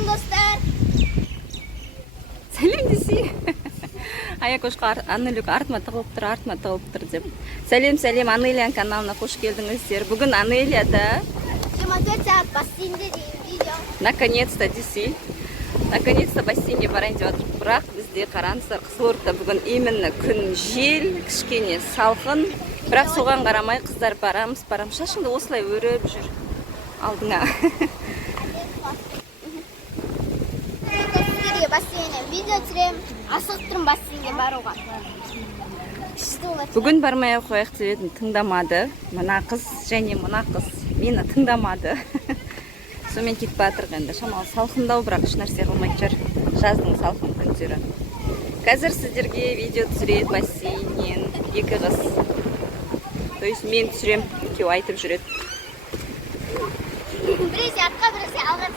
Сәлем, достар. Сәлем десе. Аякошқа Анелюк артыма тығылып тұр деп. Сәлем, Анелияның каналына қош келдіңіздер. Бүгін Анелияда 24 сағат бассейнде деген видео. Наконец-то десе. Наконец-то бассейнге барайын деп жатыр. Бірақ бізде қараңыздар, Қызылордада бүгін именно күн жел, кішкене салқын. Бірақ соған қарамай қыздар барамыз. Шашыңды осылай өріп жүр алдыңа. Сіздерге бассейннен видео түсірем. Асығып тұрмын бассейнге баруға. Бүгін бармай қояқ деп едім, тыңдамады. Мына қыз және мына қыз мені тыңдамады. Сонымен кетіп батырық енді. Шамалы салқындау, бірақ еш нәрсе қылмайды жүр. Жаздың салқын күндері. Қазір сіздерге видео түсіреді бассейннен екі қыз. То есть мен түсірем, екеуі айтып жүреді. Біресе артқа, біресе алға.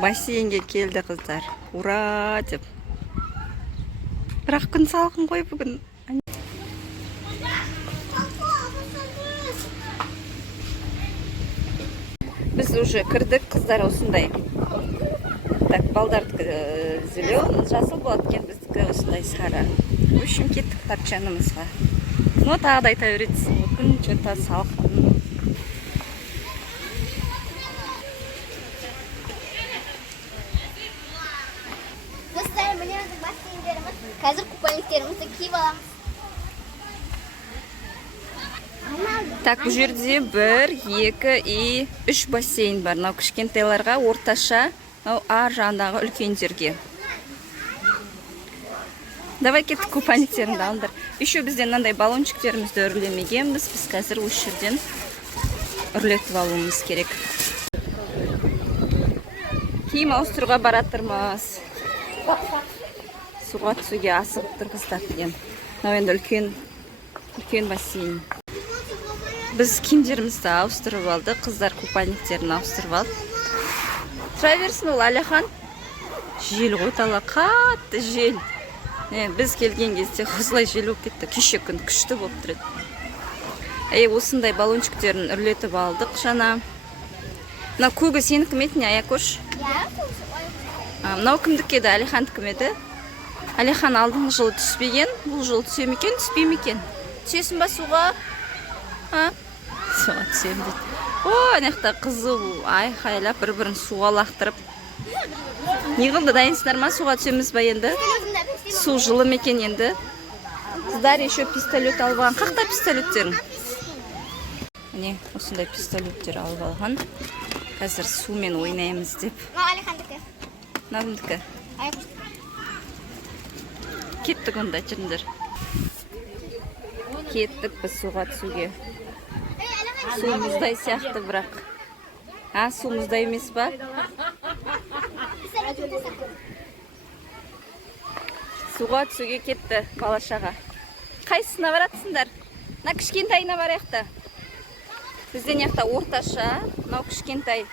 Бассейнге келді қыздар. Ура деп. Бірақ күн салқын қой бүгін. Біз уже кірдік, қыздар осындай. Так, балдардікі зелен, жасыл болады екен, біздікі осындай сары. В общем, кеттік тапчанымызға. Но тағы да айта беретсің, күн что-то салқын. Достар, міне өзі бассейндеріміз. Қазір купальниктерімізді киіп аламыз. Так, бұл жерде 1, 2 и 3 бассейн бар. Мынау кішкентайларға, орташа, ар жағындағы үлкендерге. Давай кеттік купальниктеріңді алыңдар. Еще бізден мынандай баллончиктерімізді үрлемегенбіз. Біз қазір осы жерден үрлетіп алуымыз керек. Киім ауыстыруға баратырмыз. Суға түсуге асығып тұр қыздар деген. Мынау енді үлкен бассейн. Біз киімдерімізді ауыстырып алды, қыздар купальниктерін ауыстырып алды. Тұра берсін ол Әлихан. Жел ғой тала, қатты жел. Біз келген кезде осылай жел болып кетті. Кеше күн күшті болып тұрады. Осындай баллончиктерін үрлетіп алдық жаңа. Мынау көгі сенікі ме еді, Аякош? Мынау кімдікі еді, Әлихандікі ме еді? Әлихан алдыңғы жылы түспеген, бұл жылы түсе ме екен, түспей ме екен? Түсесің ба суға? Суға түсем дейді. Анақта қызы айқайлап бір-бірін суға лақтырып. Не қылды, дайынсыздар ма? Суға түсеміз ба енді? Су жылы ме екен енді? Қыздар еще пистолет алған. Қақта пистолеттерің? Міне, осындай пистолеттер алып алған. Қазір сумен ойнаймыз деп. Әлихандікі. Нағымдікі? Кеттік онда, жүріндер. Кеттік біз суға түсуге. Су мұздай сияқты бірақ. Су мұздай емес ба? Суға түсуге кетті балашаға. Қайсысына баратсыңдар? Мына кішкентайына барайықта. Бізден яқта орташа, мынау кішкентай.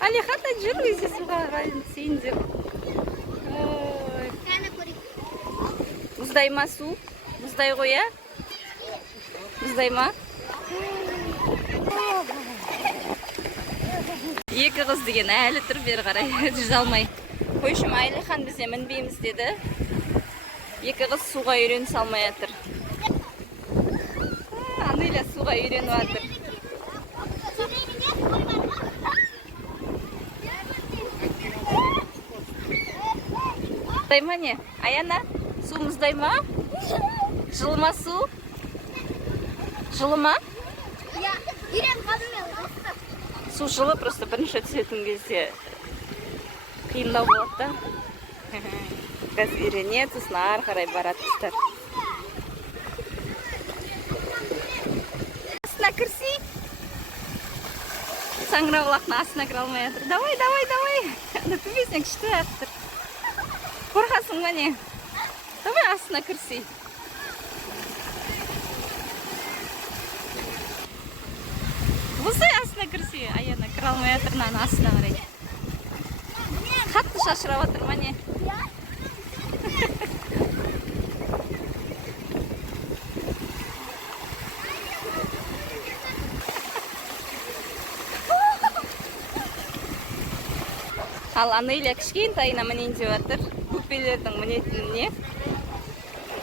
Әлиханда жүр өзі суға ғайын сейін деп. Мұздай ма су? Мұздай қоя? Мұздай ма? Екі қыз деген әлі тұр бері қарай, жүз алмай. Қойшым, Әлихан бізе мінбейміз деді. Екі қыз суға үйрен салмай атыр. Анеля суға үйрену атыр. Мұздай ма не? Аяна, су мұздай ма? Жылы ма су? Жылы ма? Су жылы, просто бірінші түсетін кезде қиындау болады да. Қазір үйренеді, сосын ары қарай барады тұстар. Астына кірсей. Саңырауқұлақтың астына кіре алмай жатыр. Давай. Төбесінен күшті аттыр. Қорқасың ба не? Давай астына кірсей. Осылай астына кірсе, Аяна кіре алмай жатыр, мынаны астына қарай. Қатты шашырап жатыр ма не? Ал Анеля кішкентайына мінейін деп жатыр. Бөпелердің мінетініне.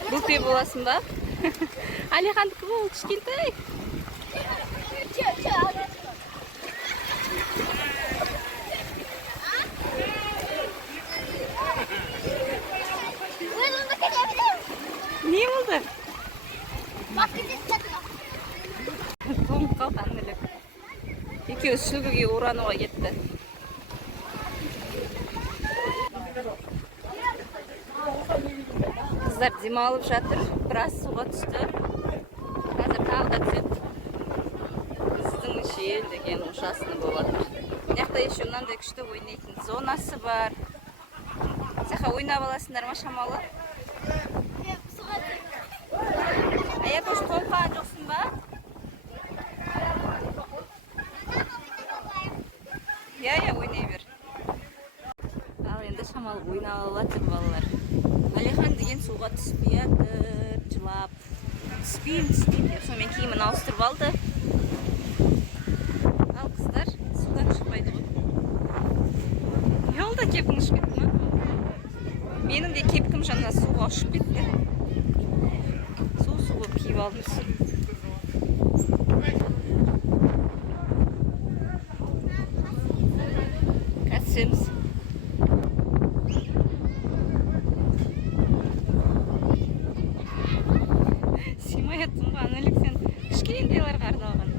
Бөпе боласың ба? Алихандікі бұл кішкентай. Не болды? Тоңып қалды Анеля. Екеуі сүлгіге орануға кетті. Қыздар демалып жатыр, біраз суға түсті. Қазір тағы да түседі. Біздің жел деген ужасно болады. Яқта еще мынандай күшті ойнайтын зонасы бар. Саха ойнап аласыңдар ма шамалы? Аякош толқыған жоқсың ба? Я ойнай бер. Ал енді шамалы ойнап алатыр балалар. Алихан деген суға түспей жатыр, жылап. Түспеймін деп. Сонымен киімін ауыстырып алды. Ал қыздар судан шықпайды ғой. Жолда кепкің ұшып кетті ма? Менің де кепкім жаңа суға ұшып кетті. Су болып киіп алдым. Кәсіміз. Симай еттім ба, Анелік сен кішкентайларға арналған.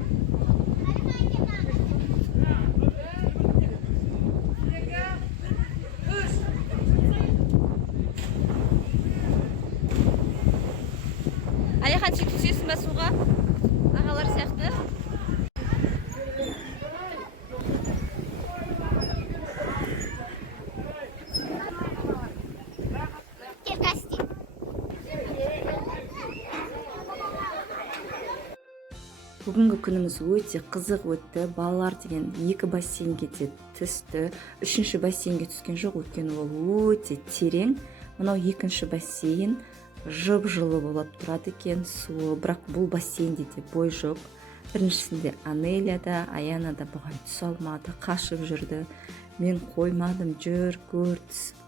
Аяқан сен түсесің ба суға? Ағалар сияқты? Бүгінгі күніміз өте қызық өтті. Балалар деген 2 бассейнге де түсті. 3-ші бассейнге түскен жоқ, өйткені ол өте терең. Мынау 2-ші бассейн жып-жылы болып тұрады екен суы, бірақ бұл бассейнде де бой жоқ. Біріншісінде Анеля да, Аяна да бұған түс алмады, қашып жүрді. Мен қоймадым, жүр, көр,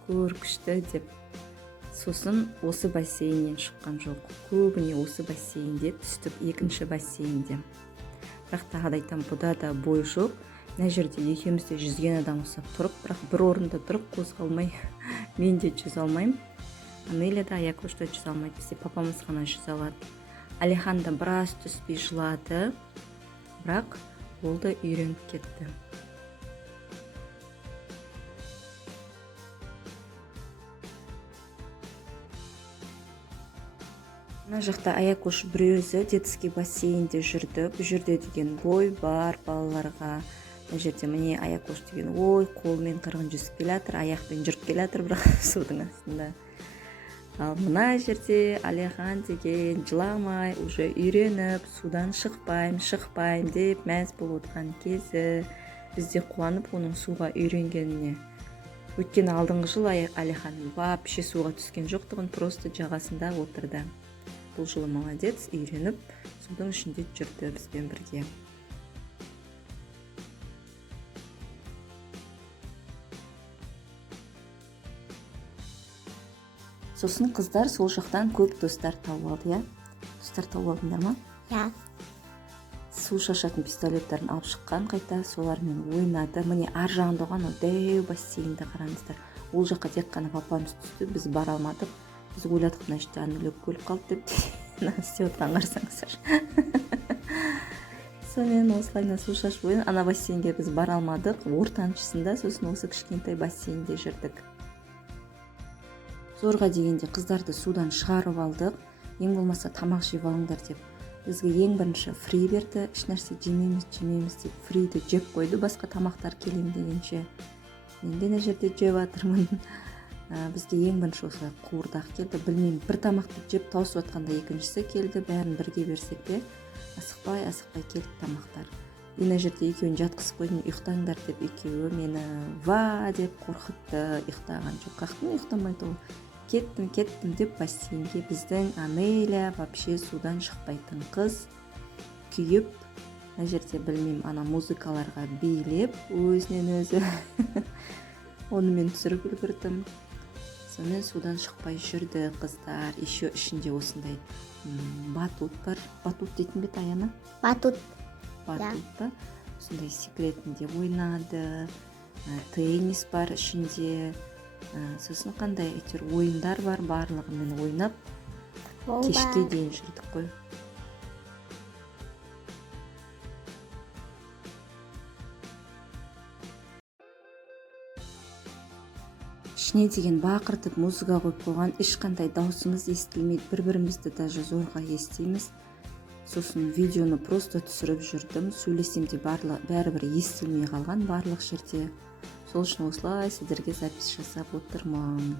күшті деп. Сосын осы бассейннен шыққан жоқ. Көбіне осы бассейнде түстік, 2-ші бассейнде. Бірақ тағы айтам, бұда да бой жоқ. Мына жерде екеумізде жүзген адам ұсап тұрып, бірақ бір орында тұрып қозғалмай, мен де жүз алмаймын. Анеля да, Аякош та жүз алмайды, бізде папамыз ғана жүз алады. Алихан да біраз түспей жылады, бірақ ол да үйреніп кетті. Мына жақта Аякош бір өзі детский бассейнде жүрді. Бұл жерде деген бой бар балаларға. Мына жерде міне Аякош деген ой, қолмен қырғын жүзіп келатыр, аяқпен жүріп келатыр, бірақ судың астында. Ал мына жерде Алихан деген жыламай, уже үйреніп, судан шықпайым деп мәз болып отқан кезі. Бізде қуанып оның суға үйренгеніне. Өйткені алдыңғы жыл Алихан вообще суға түскен жоқтығын, просто жағасында отырды. Бұл жылы молодец, үйреніп, судың ішінде жүрді бізбен бірге. Сосын қыздар сол жақтан көп достар тауып алды, я? Достар тауып алдыңдар ма? Я. Су шашатын пистолеттерін алып шыққан қайта, солармен ойнады. Міне ар жағында оған дәу бассейнді қараңыздар. Ол жаққа тек қана папамыз түсті, біз бара алмадық. Біз ойладық, мына жерде Анеля өліп қалды деп істеп отқан қарасаңыздар. Сонымен осылайна су шашып ойын, ана бассейнге біз бара алмадық. Ортаншысында, сосын осы кішкентай бассейнде жүрдік. Зорға дегенде қыздарды судан шығарып алдық. Ең болмаса тамақ жеп алыңдар деп. Бізге ең бірінші фри берді. Ешнәрсе жемейміз деп фриді жеп қойды. Басқа тамақтар келем дегенше. Мен де мына жерде жеп жатырмын. Бізге ең бірінші осылай қуырдақ келді. Білмеймін, бір тамақты жеп тауысып жатқанда екіншісі келді. Бәрін бірге берсек те асықпай келді тамақтар. Мына жерде екеуін жатқызып қойдым, ұйықтаңдар деп, екеуі мені ва деп қорқытты. Ұйықтаған жоқ. Қақтың ұйықтамайды ол. Кеттім деп бассейнге. Біздің Анеля вообще судан шықпайтын қыз, күйіп, мына жерде білмеймін, ана музыкаларға билеп, өзінен өзі Оны мен түсіріп үлгердім. Сонымен судан шықпай жүрді қыздар. Еще ішінде осындай батут бар. Батут дейтін бет Аяна? Батут. Батут па? Осындай секретінде ойнады. Теннис бар ішінде. Сосын қандай әйтеуір ойындар бар, барлығымен ойнап кешке дейін жүрдік қой. Ішіне деген бақыртып музыка қойып қойған, ешқандай даусымыз естілмейді, бір-бірімізді даже зорға естиміз. Сосын видеоны просто түсіріп жүрдім, сөйлесем де бәрібір естілмей қалған барлық жерде. Сол үшін осылай сіздерге запись жасап отырмын.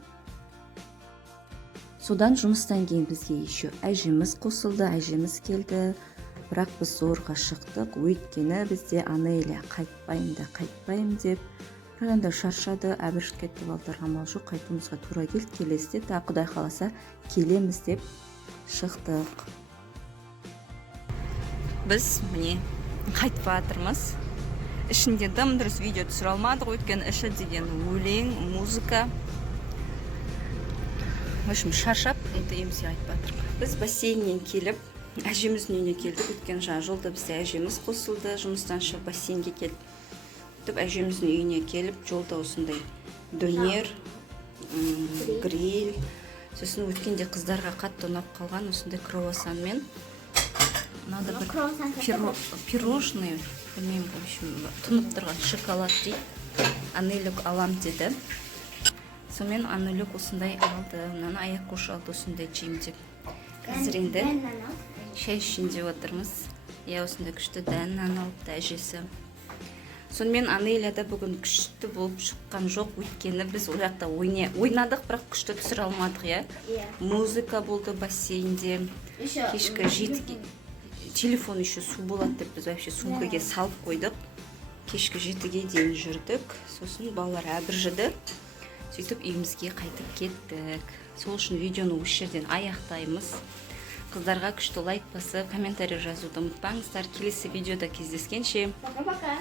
Содан жұмыстан кейін бізге еще әжеміз қосылды, әжеміз келді. Бірақ біз зорға шықтық, өйткені бізде Анеля қайтпайым деп. Бірақ енді шаршады, әбіш кетті, балдарға амал жоқ, қайтуымызға тура келді, келесі деп, Құдай қаласа келеміз деп шықтық. Біз міне қайтып жатырмыз. Ішінде дым дұрыс видео түсіре алмадық, өйткені іші деген өлең, музыка. В общем, шаршап, енді емсе айтып жатырмын. Біз бассейннен келіп, әжеміздің үйіне келдік, өйткені жаңа жолда бізде әжеміз қосылды, жұмыстан шығып бассейнге келдік. Әжеміздің үйіне келіп, жолда осындай дөнер, гриль, сосын өткенде қыздарға қатты ұнап қалған осындай круассанмен. Надо бір пирожный, білмеймін, в общем, тұнып тұрған шоколад дейді. Анелюк алам деді. Сонымен Анелюк осындай алды, мынаны аяқ қошы алды осындай жейм деп. Қазір енді шай ішінде отырмыз. Осындай күшті дәннен алыпты әжесі. Сонымен Анеля да бүгін күшті болып шыққан жоқ, өйткені біз ол жақта ойнадық, бірақ күшті түсіре алмадық, Музыка болды бассейнде. Кешкі жетіге телефон еще су болады деп біз вообще сумкаға салып қойдық. Кешкі 7-ге дейін жүрдік. Сосын балалар әбіржіді. Сөйтіп үйімізге қайтып кеттік. Сол үшін видеоны осы жерден аяқтаймыз. Қыздарға күшті лайк басып, комментарий жазуды ұмытпаңыздар. Келесі видеода кездескенше. Пока-пока.